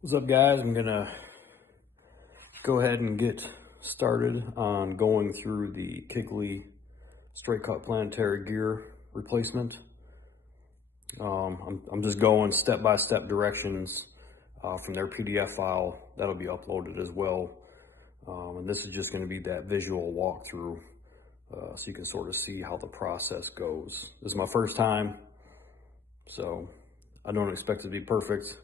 What's up, guys? I'm gonna go ahead and get started on going through the Kiggly straight cut planetary gear replacement. I'm just going step-by-step directions from their PDF file. That'll be uploaded as well. And this is just going to be that visual walkthrough so you can sort of see how the process goes. This is my first time, so I don't expect it to be perfect.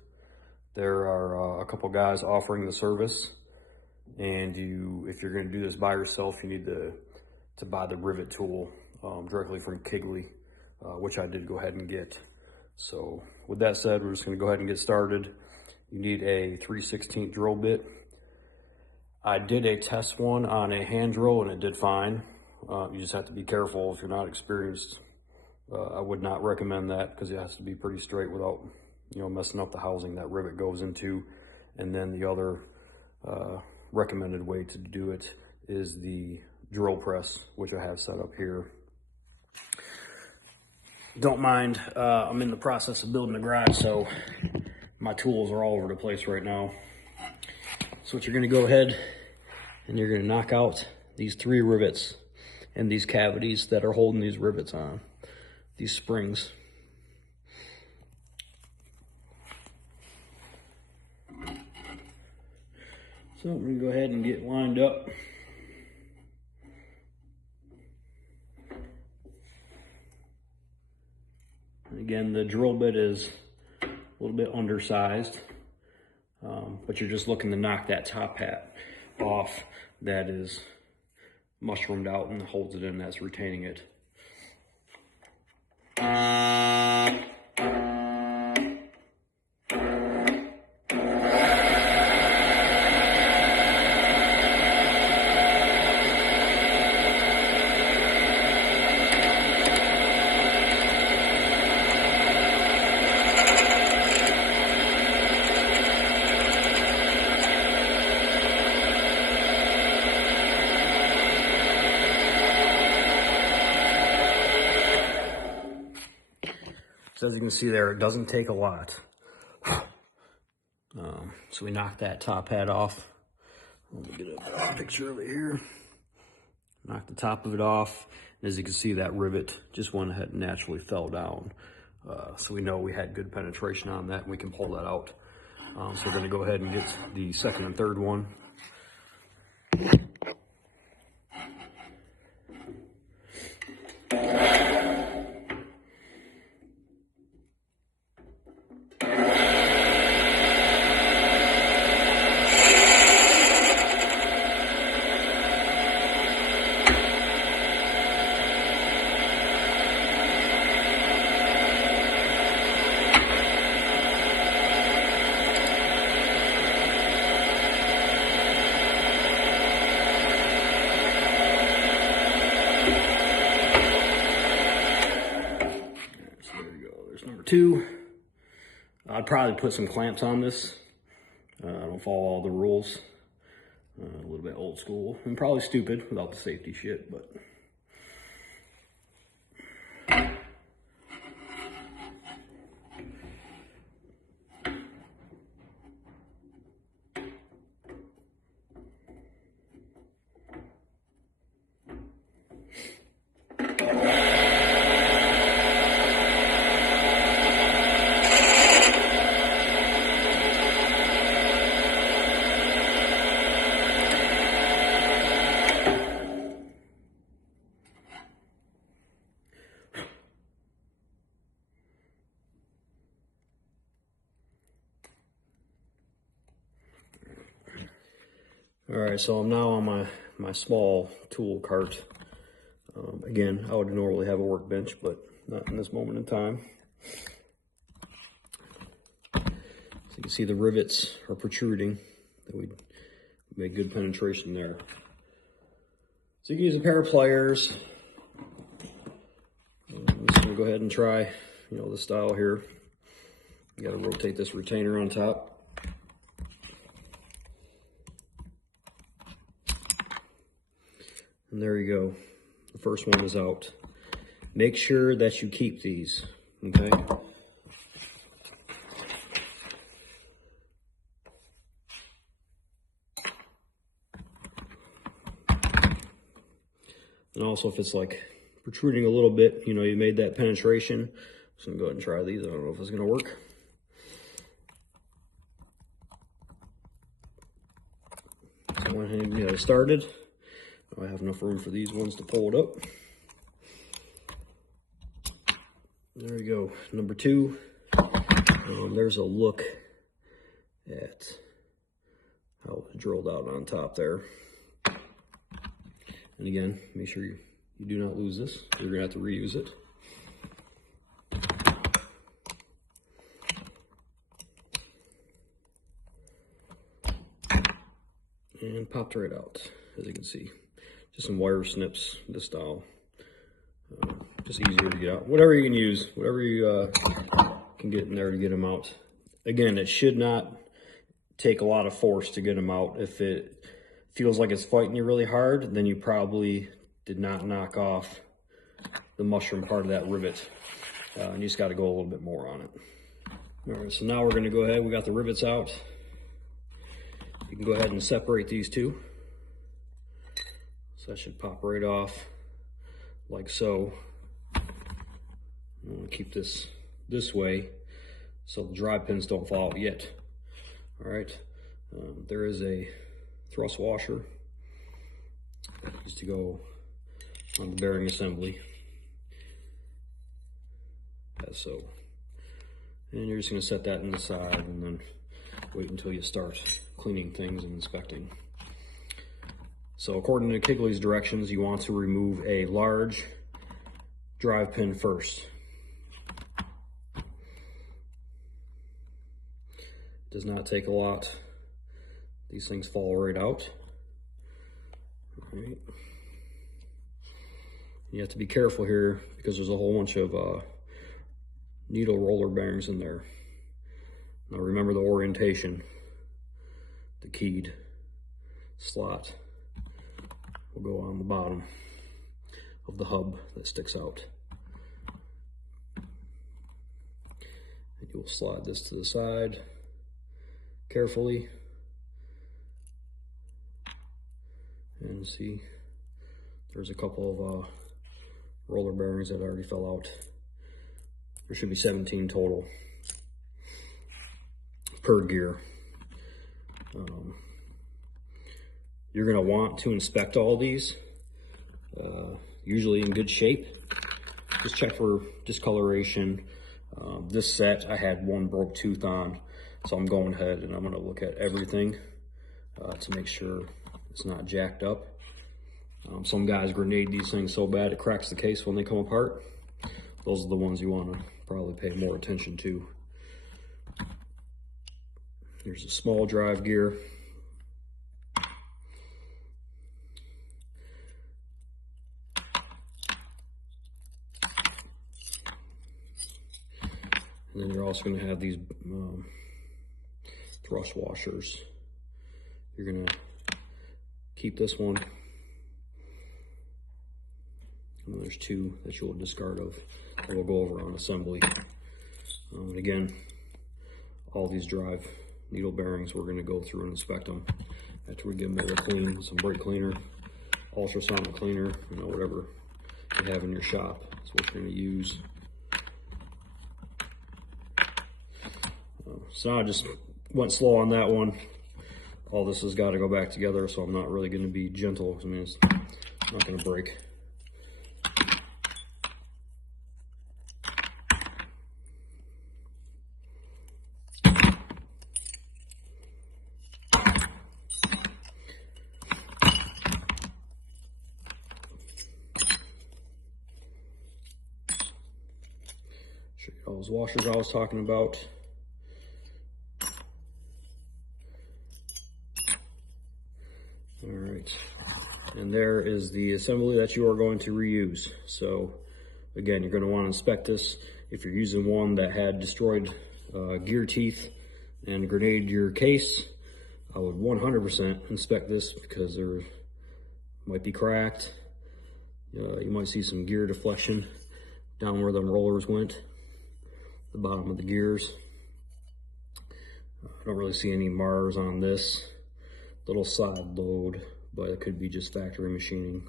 There are a couple guys offering the service, and if you're going to do this by yourself, you need to buy the rivet tool directly from Kiggly, which I did go ahead and get. So with that said, we're just going to go ahead and get started. You need a 3/16 drill bit. I did a test one on a hand drill and it did fine. You just have to be careful if you're not experienced. I would not recommend that because it has to be pretty straight without messing up the housing that rivet goes into. And then the other recommended way to do it is the drill press, which I have set up here. Don't mind, I'm in the process of building a garage, so my tools are all over the place right now. So what you're gonna go ahead and you're gonna knock out these 3 rivets and these cavities that are holding these rivets on, these springs. So I'm gonna go ahead and get lined up. And again, the drill bit is a little bit undersized, but you're just looking to knock that top hat off that is mushroomed out and holds it in, that's retaining it. So as you can see there, it doesn't take a lot. So we knocked that top hat off. Let me get a picture of it here. Knock the top of it off. And as you can see, that rivet just went ahead and naturally fell down. So we know we had good penetration on that and we can pull that out. So we're gonna go ahead and get the second and third one. Number 2, I'd probably put some clamps on this. I don't follow all the rules. A little bit old school and probably stupid without the safety shit, but all right, so I'm now on my small tool cart. Again, I would normally have a workbench, but not in this moment in time. So you can see the rivets are protruding. We made good penetration there. So you can use a pair of pliers. I'm just gonna go ahead and try, the style here. You gotta rotate this retainer on top. And there you go. The first one is out. Make sure that you keep these, okay? And also if it's like protruding a little bit, you know, you made that penetration. So I'm gonna go ahead and try these. I don't know if it's gonna work. So I went ahead and got it started. I have enough room for these ones to pull it up. There we go, number 2. There's a look at how it's drilled out on top there. And again, make sure you do not lose this. You're gonna have to reuse it. And popped right out, as you can see. Just some wire snips, this style. Just easier to get out. Whatever you can use, whatever you can get in there to get them out. Again, it should not take a lot of force to get them out. If it feels like it's fighting you really hard, then you probably did not knock off the mushroom part of that rivet. And you just got to go a little bit more on it. All right, so now we're going to go ahead. We got the rivets out. You can go ahead and separate these two. So that should pop right off like so. I'm going to keep this way so the drive pins don't fall out yet. All right, there is a thrust washer that needs to go on the bearing assembly, as so. And you're just going to set that in the side and then wait until you start cleaning things and inspecting. So according to Kiggly's directions, you want to remove a large drive pin first. Does not take a lot. These things fall right out. All right. You have to be careful here because there's a whole bunch of needle roller bearings in there. Now remember the orientation. The keyed slot will go on the bottom of the hub that sticks out. And you will slide this to the side carefully. And see, there's a couple of roller bearings that already fell out. There should be 17 total per gear. You're going to want to inspect all these, usually in good shape. Just check for discoloration. This set, I had one broke tooth on, so I'm going ahead and I'm going to look at everything to make sure it's not jacked up. Some guys grenade these things so bad it cracks the case when they come apart. Those are the ones you want to probably pay more attention to. Here's a small drive gear. And then you're also going to have these thrust washers. You're going to keep this one. And there's 2 that you'll discard of that we'll go over on assembly. And again, all these drive needle bearings, we're going to go through and inspect them after we give them a clean, some brake cleaner, ultrasonic cleaner, you know, whatever you have in your shop. That's what you're going to use. So I just went slow on that one. All this has got to go back together, so I'm not really going to be gentle. I mean, it's not going to break. Show you all those washers I was talking about. All right, and there is the assembly that you are going to reuse. So again, you're going to want to inspect this. If you're using one that had destroyed gear teeth and grenaded your case, I would 100% inspect this because there might be cracked. You might see some gear deflection down where them rollers went, the bottom of the gears. I don't really see any Mars on this little side load, but it could be just factory machining.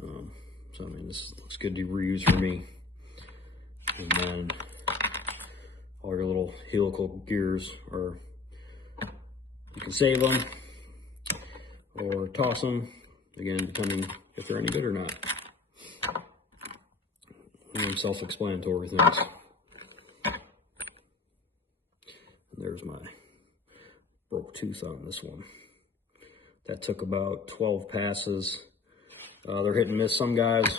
So I mean, this looks good to reuse for me. And then all your little helical gears, or you can save them or toss them, again, depending if they're any good or not. And self-explanatory things. And there's my broke tooth on this one. That took about 12 passes. They're hit and miss. Some guys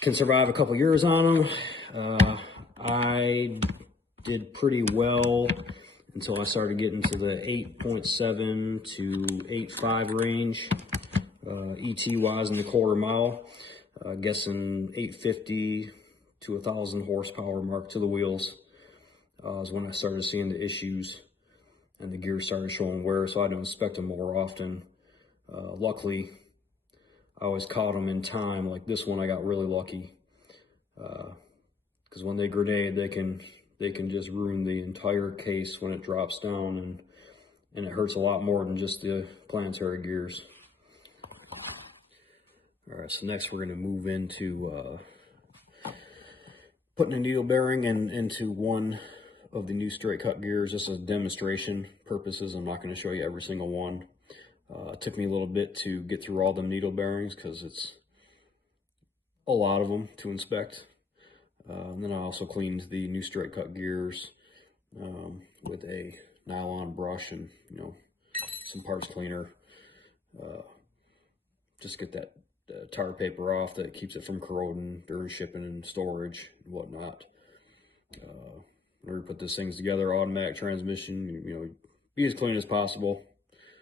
can survive a couple years on them. I did pretty well until I started getting to the 8.7 to 8.5 range, ET-wise in the quarter mile. Guessing 850 to 1,000 horsepower mark to the wheels is when I started seeing the issues and the gears started showing wear, so I don't inspect them more often. Luckily, I always caught them in time. Like this one, I got really lucky, because when they grenade, they can just ruin the entire case when it drops down, and it hurts a lot more than just the planetary gears. All right, so next we're going to move into putting a needle bearing into one of the new straight cut gears. This is demonstration purposes. I'm not going to show you every single one. It took me a little bit to get through all the needle bearings because it's a lot of them to inspect. And then I also cleaned the new straight cut gears with a nylon brush and, you know, some parts cleaner. Just get that tar paper off that keeps it from corroding during shipping and storage and whatnot. Whenever you put these things together, automatic transmission, you know, be as clean as possible.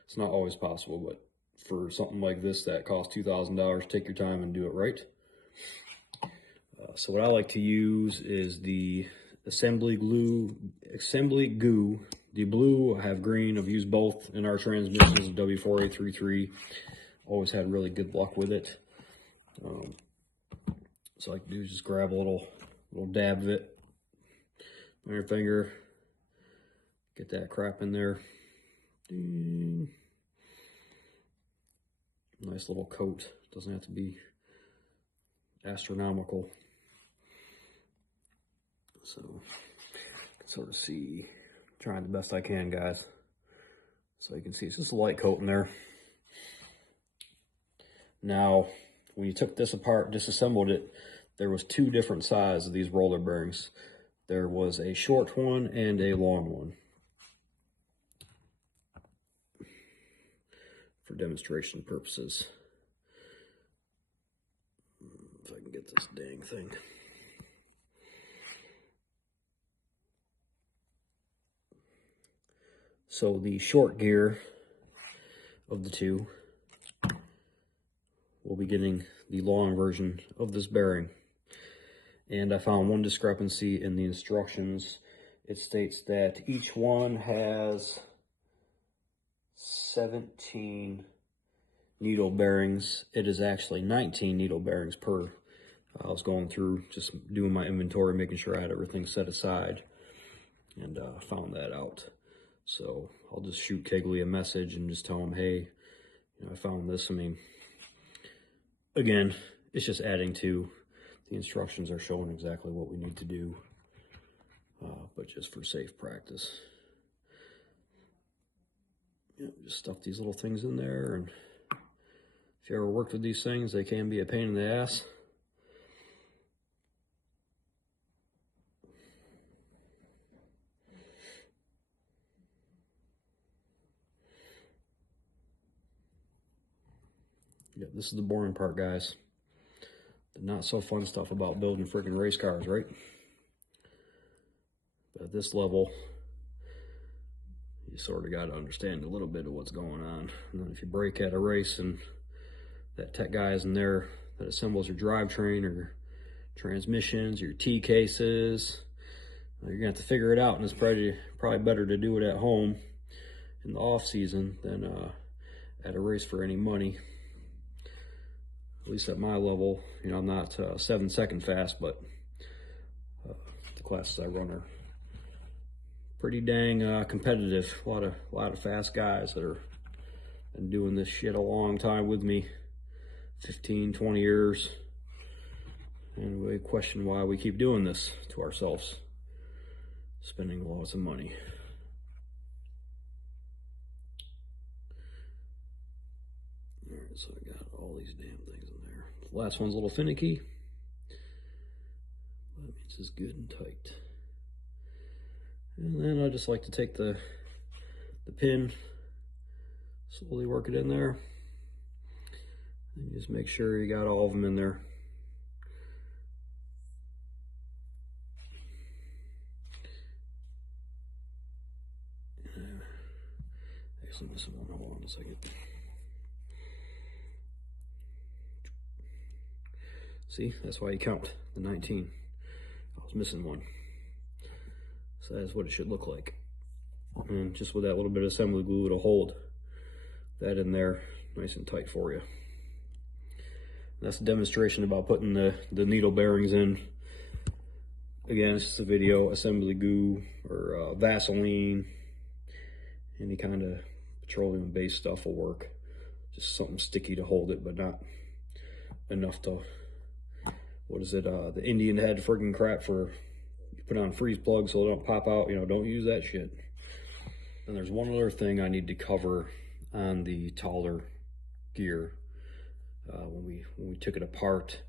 It's not always possible, but for something like this that costs $2,000, take your time and do it right. So what I like to use is the assembly goo. The blue, I have green. I've used both in our transmissions, W4A33. Always had really good luck with it. So all I can do is just grab a little dab of it on your finger, get that crap in there. Ding. Nice little coat. Doesn't have to be astronomical. So you can sort of see, trying the best I can, guys. So you can see it's just a light coat in there. Now, when you took this apart, disassembled it, there was two different sizes of these roller bearings. There was a short one and a long one. For demonstration purposes. If I can get this dang thing. So the short gear of the two will be getting the long version of this bearing. And I found one discrepancy in the instructions. It states that each one has 17 needle bearings. It is actually 19 needle bearings per. I was going through, just doing my inventory, making sure I had everything set aside, and found that out. So I'll just shoot Kiggly a message and just tell him, hey, you know, I found this. I mean, again, it's just adding to the instructions are showing exactly what we need to do, but just for safe practice. Just stuff these little things in there, and if you ever worked with these things, they can be a pain in the ass. Yeah, this is the boring part, guys. The not so fun stuff about building freaking race cars, right? But at this level, you sort of got to understand a little bit of what's going on. And then if you break at a race and that tech guy isn't there that assembles your drivetrain or your transmissions, your T cases, you're gonna have to figure it out, and it's probably better to do it at home in the off season than at a race for any money. At least at my level, you know, I'm not 7-second fast, but the classes I run are pretty dang competitive. A lot of fast guys that are been doing this shit a long time with me, 15, 20 years. And we question why we keep doing this to ourselves, spending lots of money. All right, so I got all these damn things in there. The last one's a little finicky. That means it's good and tight. And then I just like to take the pin, slowly work it in there, and just make sure you got all of them in there. Actually, missing one. Hold on a second. See, that's why you count the 19. I was missing one. So that's what it should look like. And just with that little bit of assembly glue, it'll hold that in there nice and tight for you. And that's a demonstration about putting the needle bearings in. Again, it's just a video. Assembly glue or Vaseline, any kind of petroleum-based stuff will work. Just something sticky to hold it, but not enough to, what is it, the Indian head friggin' crap for, you put on freeze plugs so they don't pop out, you know, don't use that shit. And there's one other thing I need to cover on the taller gear. When we took it apart,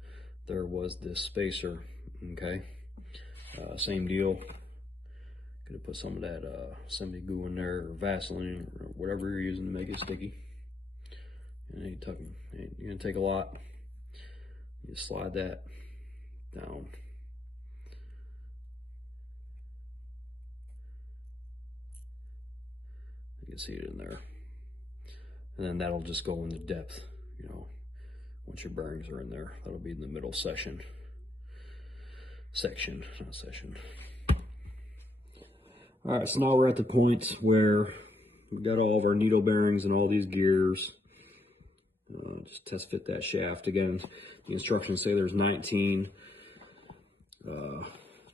there was this spacer, okay? Same deal. Could have put some of that assembly glue in there, or Vaseline, or whatever you're using to make it sticky. And you're gonna take a lot. You slide that down. You can see it in there. And then that'll just go in the depth, you know, once your bearings are in there. That'll be in the middle section. Not session. All right, so now we're at the point where we've got all of our needle bearings and all these gears. Just test fit that shaft. Again, the instructions say there's 19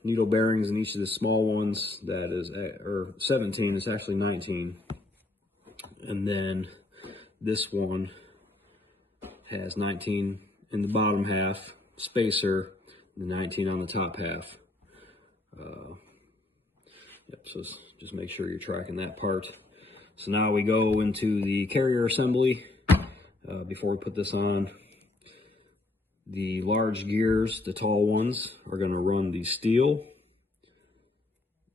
needle bearings in each of the small ones. That is, or 17, it's actually 19. And then this one has 19 in the bottom half, spacer, and 19 on the top half. Yep, so just make sure you're tracking that part. So now we go into the carrier assembly. Before we put this on, the large gears, the tall ones, are going to run the steel.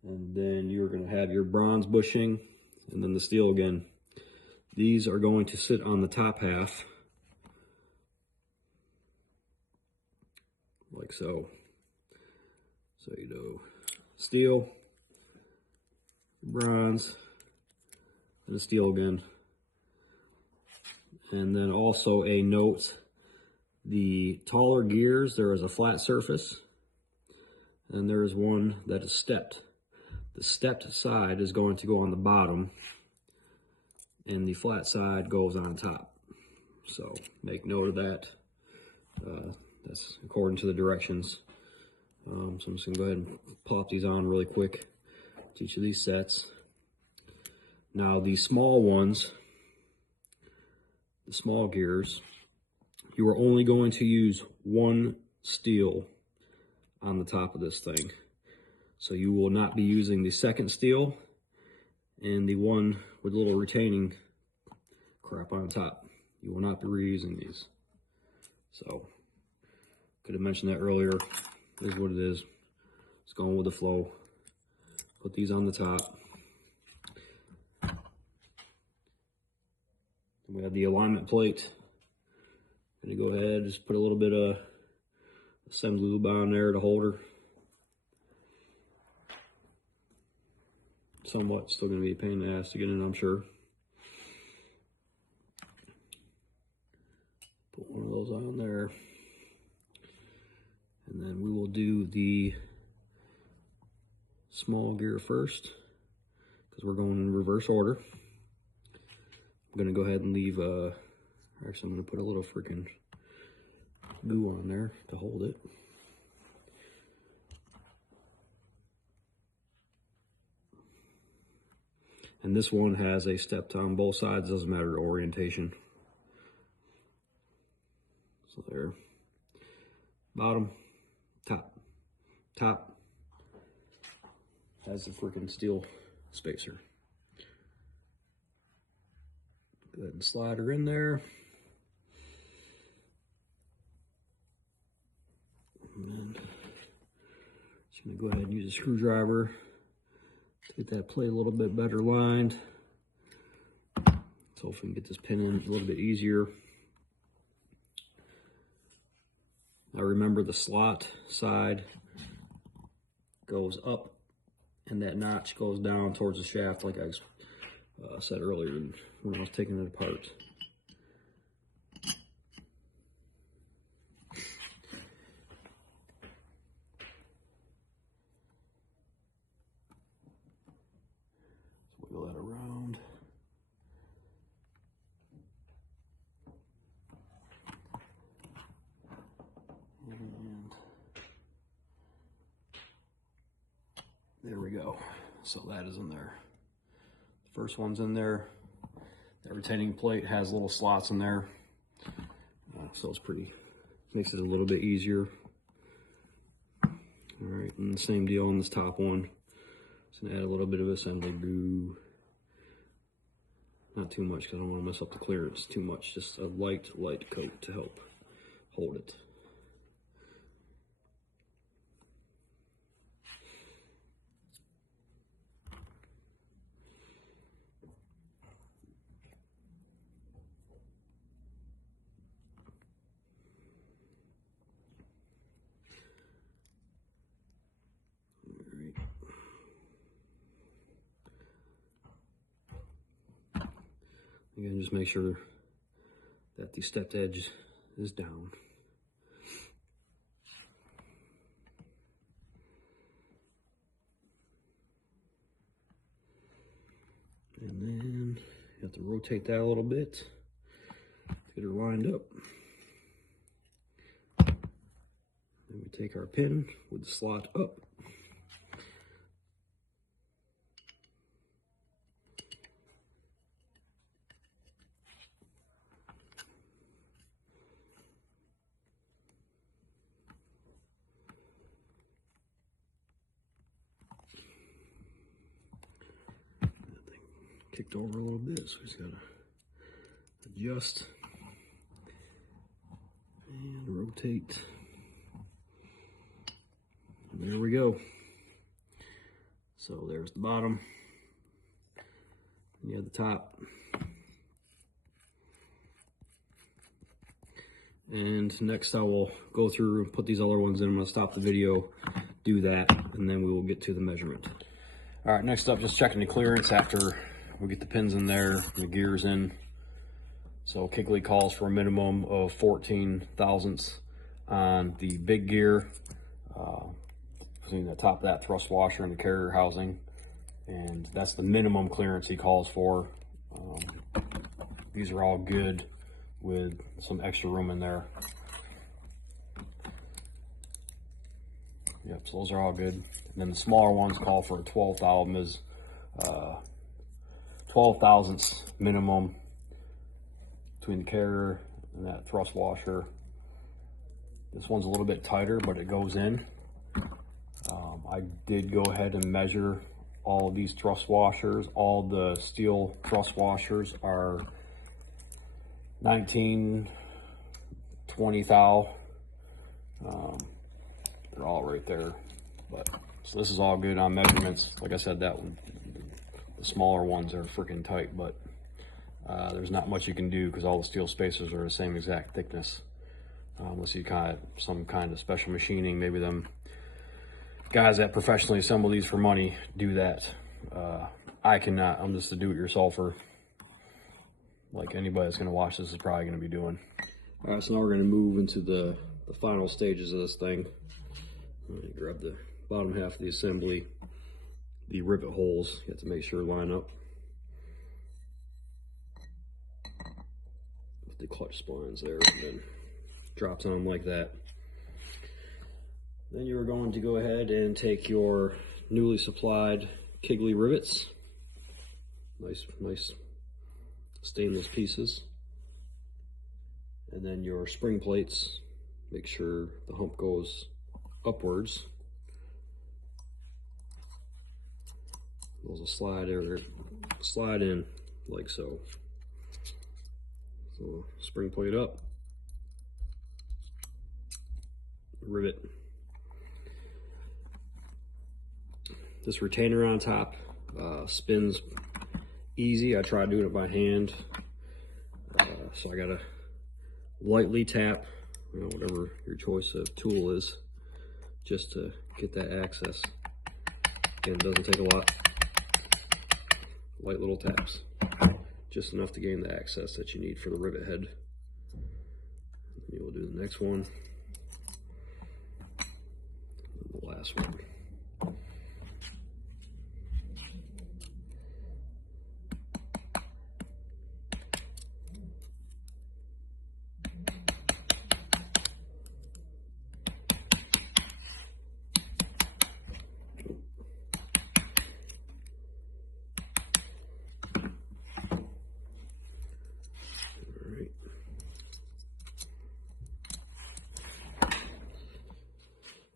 And then you're going to have your bronze bushing, and then the steel again. These are going to sit on the top half, like so. So you do steel, bronze, and the steel again. And then also a note, the taller gears, there is a flat surface, and there is one that is stepped. The stepped side is going to go on the bottom, and the flat side goes on top. So make note of that. That's according to the directions. So I'm just gonna go ahead and pop these on really quick to each of these sets. Now the small ones, the small gears, you are only going to use one steel on the top of this thing. So you will not be using the second steel and the one with a little retaining crap on top. You will not be reusing these. So, could have mentioned that earlier. This is what it is. It's going with the flow. Put these on the top. We have the alignment plate. I'm gonna go ahead, just put a little bit of assembly lube on there to hold her. Somewhat, still gonna be a pain in the ass to get in, I'm sure. Put one of those on there. And then we will do the small gear first, because we're going in reverse order. I'm gonna go ahead and leave, actually I'm gonna put a little freaking goo on there to hold it. And this one has a stepped on both sides, doesn't matter the orientation. So there, bottom, top, top has the freaking steel spacer. Go ahead and slide her in there. And then just gonna go ahead and use a screwdriver to get that plate a little bit better lined. So if we can get this pin in a little bit easier. Now remember, the slot side goes up and that notch goes down towards the shaft, like I said earlier when I was taking it apart. Wiggle that around. And there we go. So that is in there. The first one's in there. That retaining plate has little slots in there. So it's makes it a little bit easier. All right, and the same deal on this top one. Just gonna add a little bit of assembly glue. Not too much because I don't want to mess up the clearance too much. Just a light coat to help hold it. Again, just make sure that the stepped edge is down. And then you have to rotate that a little bit to get her lined up. Then we take our pin with the slot up. Kicked over a little bit, so we just gotta adjust and rotate. And there we go. So there's the bottom, and you have the top. And next I will go through and put these other ones in. I'm gonna stop the video, do that, and then we will get to the measurement. All right, next up, just checking the clearance after we get the pins in there, the gears in. So Kiggly calls for a minimum of 14 thousandths on the big gear, between the top of that thrust washer and the carrier housing. And that's the minimum clearance he calls for. These are all good with some extra room in there. Yep, so those are all good. And then the smaller ones call for a 12th album is 12 thousandths minimum between the carrier and that thrust washer. This one's a little bit tighter, but it goes in. I did go ahead and measure all of these thrust washers. All the steel thrust washers are 19, 20 thou. They're all right there. But so this is all good on measurements. Like I said, that one, the smaller ones are freaking tight, but there's not much you can do because all the steel spacers are the same exact thickness. Unless you some kind of special machining, maybe them guys that professionally assemble these for money do that. I cannot. I'm just a do-it-yourselfer. Like anybody that's going to watch this is probably going to be doing. All right, so now we're going to move into the final stages of this thing. Grab the bottom half of the assembly. The rivet holes, you have to make sure line up with the clutch splines there, and then drops on them like that. Then you're going to go ahead and take your newly supplied Kiggly rivets, nice stainless pieces, And then your spring plates, make sure the hump goes upwards. Those will slide in like so. So spring plate up, rivet. This retainer on top spins easy. I tried doing it by hand, so I gotta lightly tap, whatever your choice of tool is, just to get that access. Again, it doesn't take a lot. Light little taps, just enough to gain the access that you need for the rivet head. And we'll do the next one, and the last one.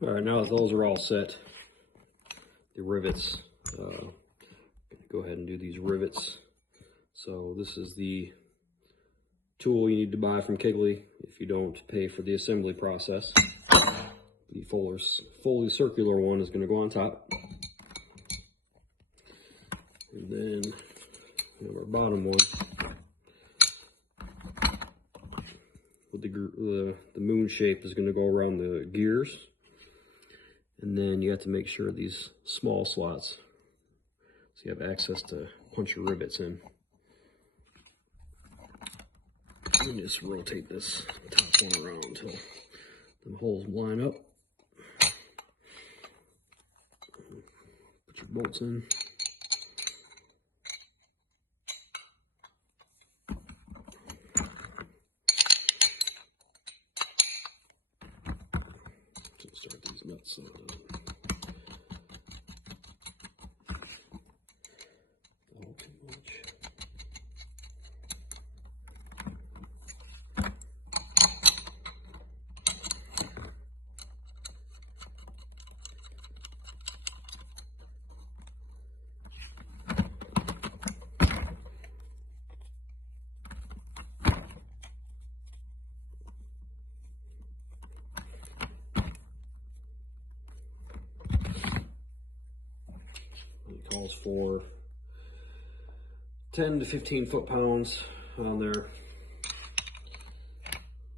All right, now that those are all set, the rivets, go ahead and do these rivets. So this is the tool you need to buy from Kiggly if you don't pay for the assembly process. The fully circular one is going to go on top. And then we have our bottom one with the moon shape is going to go around the gears. And then you have to make sure these small slots, so you have access to punch your rivets in. Let me just rotate this top one around until the holes line up. Put your bolts in. Start these nuts so it doesn't fall too much. It calls for 10 to 15 foot-pounds on there.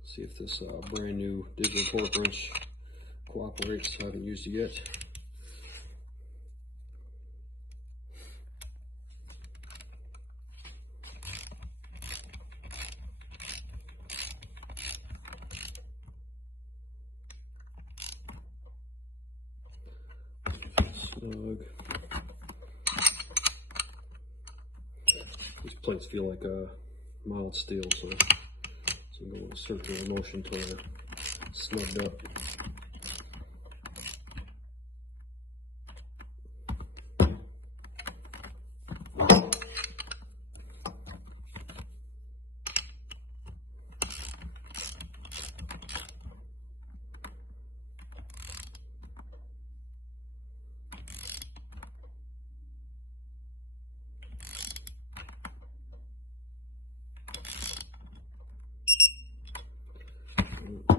See if this brand new digital torque wrench cooperates. I haven't used it yet. Snug. These plates feel like mild steel, so I'm going to circular motion until they're snugged up.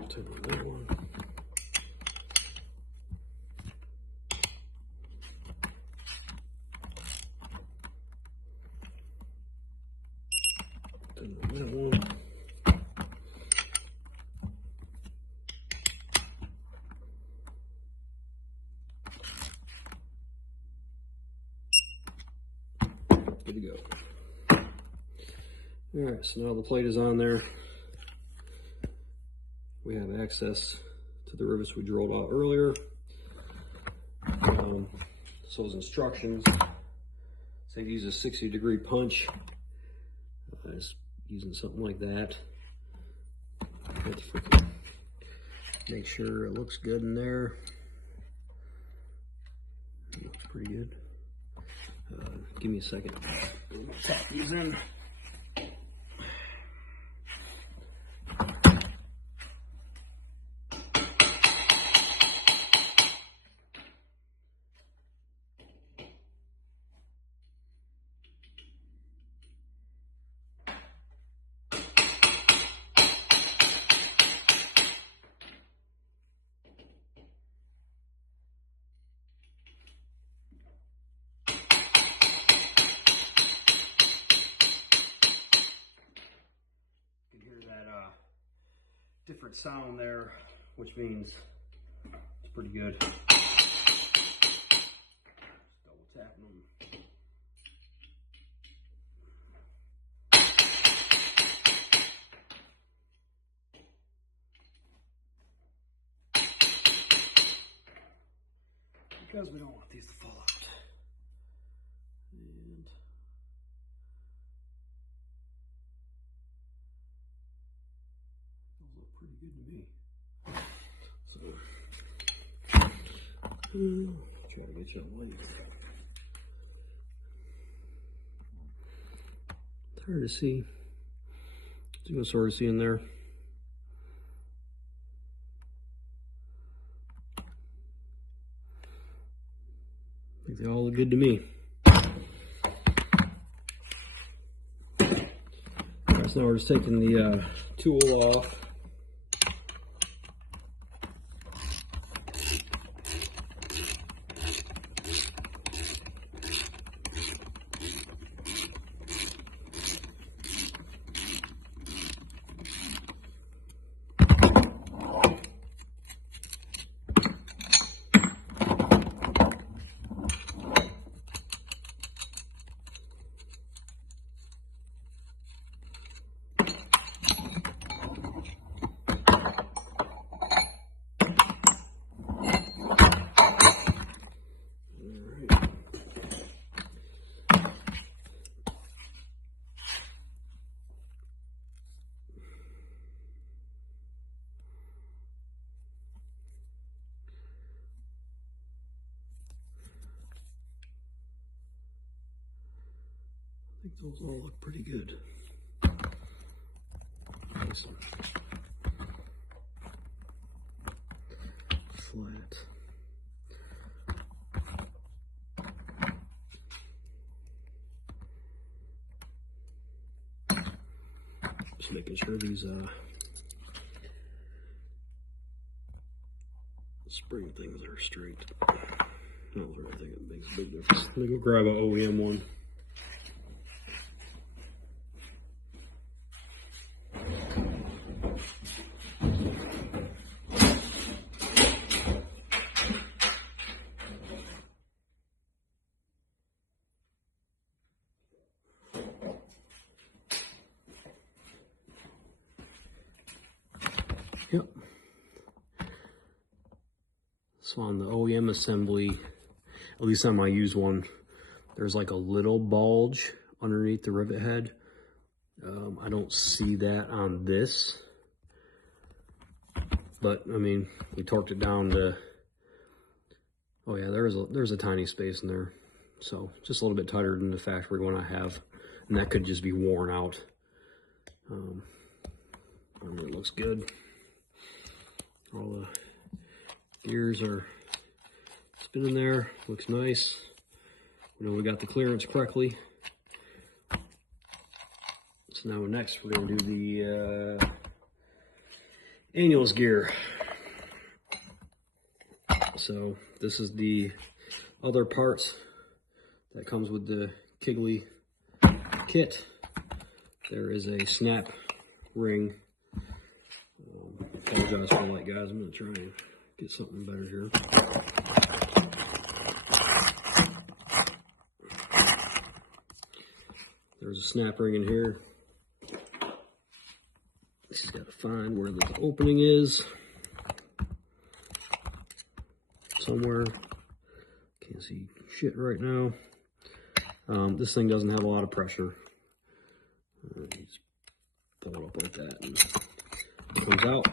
Take that one. That one. Good to go. All right, so now the plate is on there. We have access to the rivets we drilled out earlier. So those instructions say use a 60-degree punch. Just using something like that. Make sure it looks good in there. It looks pretty good. Give me a second. Tap these in. it's sound there, which means it's pretty good. Just double tapping them. Because we don't want these to fall out. And those look pretty good to me. So, try to get you a light. It's hard to see. You can sort of see in there. I think they all look good to me. Alright, so now we're just taking the tool off. I think those all look pretty good. Nice and flat. Just making sure these spring things are straight. I don't really think it makes a big difference. Let me go grab an OEM one. Yep. So on the OEM assembly, at least on my used one, there's like a little bulge underneath the rivet head. I don't see that on this, but I mean, we torqued it down to, oh yeah, there's a tiny space in there. So just a little bit tighter than the factory one I have, and that could just be worn out. I mean, it looks good. All the gears are spinning there, looks nice. We know we got the clearance correctly. So now next we're gonna do the annulus gear. So this is the other parts that comes with the Kiggly kit. There is a snap ring. Apologize for the light, guys. I'm going to try and get something better here. There's a snap ring in here. Just got to find where the opening is. Somewhere. Can't see shit right now. This thing doesn't have a lot of pressure. Just pull it up like that and it comes out.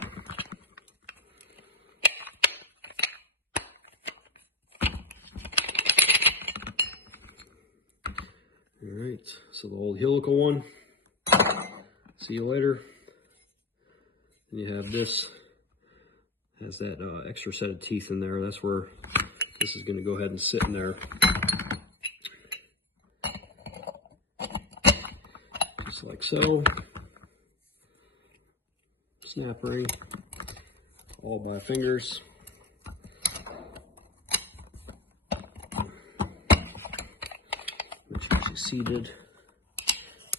Alright, so the old helical one. See you later. And you have this. Has that extra set of teeth in there. That's where this is going to go ahead and sit in there. Just like so. Snap ring. All by fingers. Which is seated.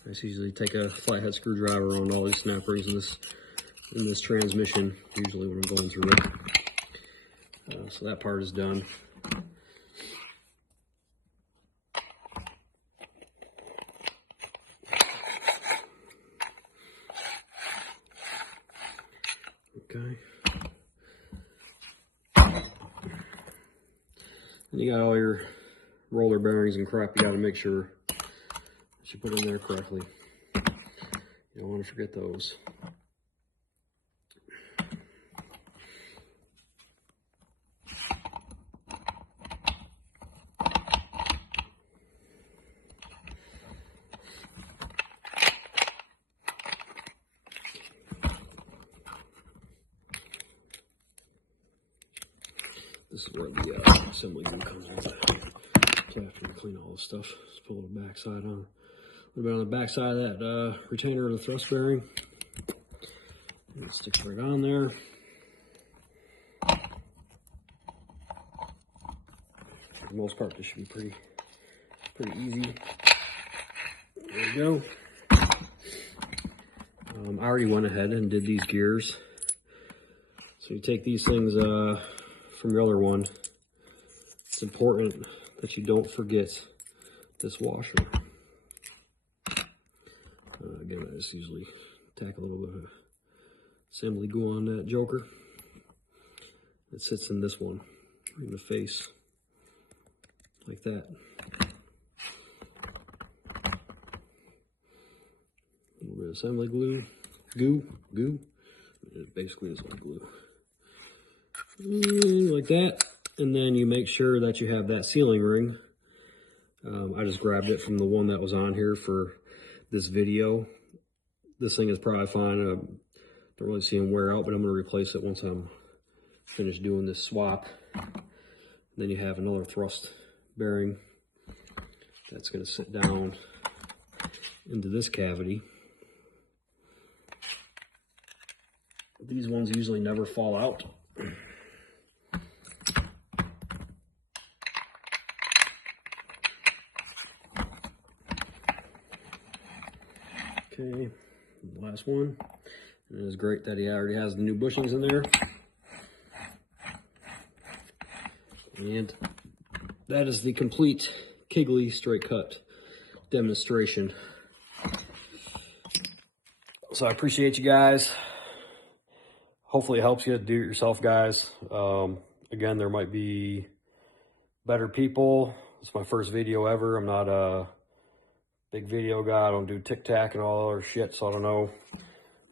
I usually take a flathead screwdriver on all these snap rings, and this in this transmission, usually when I'm going through it. So that part is done. Okay. And you got all your roller bearings and crap. You got to make sure that you put in there correctly. You don't want to forget those. This is where the assembly glue comes in. So after we clean all this stuff, just pull the back side on. A little bit on the back side of that retainer of the thrust bearing. And it sticks right on there. For the most part, this should be pretty easy. There we go. I already went ahead and did these gears. So you take these things from your other one. It's important that you don't forget this washer. Again, I just usually tack a little bit of assembly glue on that joker. It sits in this one, in the face, like that. A little bit of assembly glue, goo. It basically is like glue. Like that. And then you make sure that you have that sealing ring. I just grabbed it from the one that was on here for this video. This thing is probably fine. I don't really see them wear out, but I'm going to replace it once I'm finished doing this swap. Then you have another thrust bearing that's going to sit down into this cavity. These ones usually never fall out. Okay, last one. And it is great that he already has the new bushings in there. And that is the complete Kiggly straight cut demonstration. So I appreciate you guys. Hopefully it helps you do it yourself, guys. Again, there might be better people. It's my first video ever. I'm not a big video guy. I don't do tic-tac and all other shit, so I don't know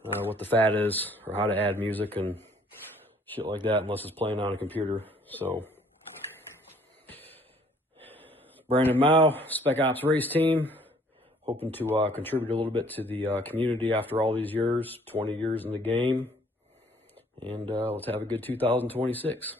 what the fat is or how to add music and shit like that unless it's playing on a computer. So, Brandon Mao, Spec Ops Race Team, hoping to contribute a little bit to the community after all these years, 20 years in the game. And let's have a good 2026.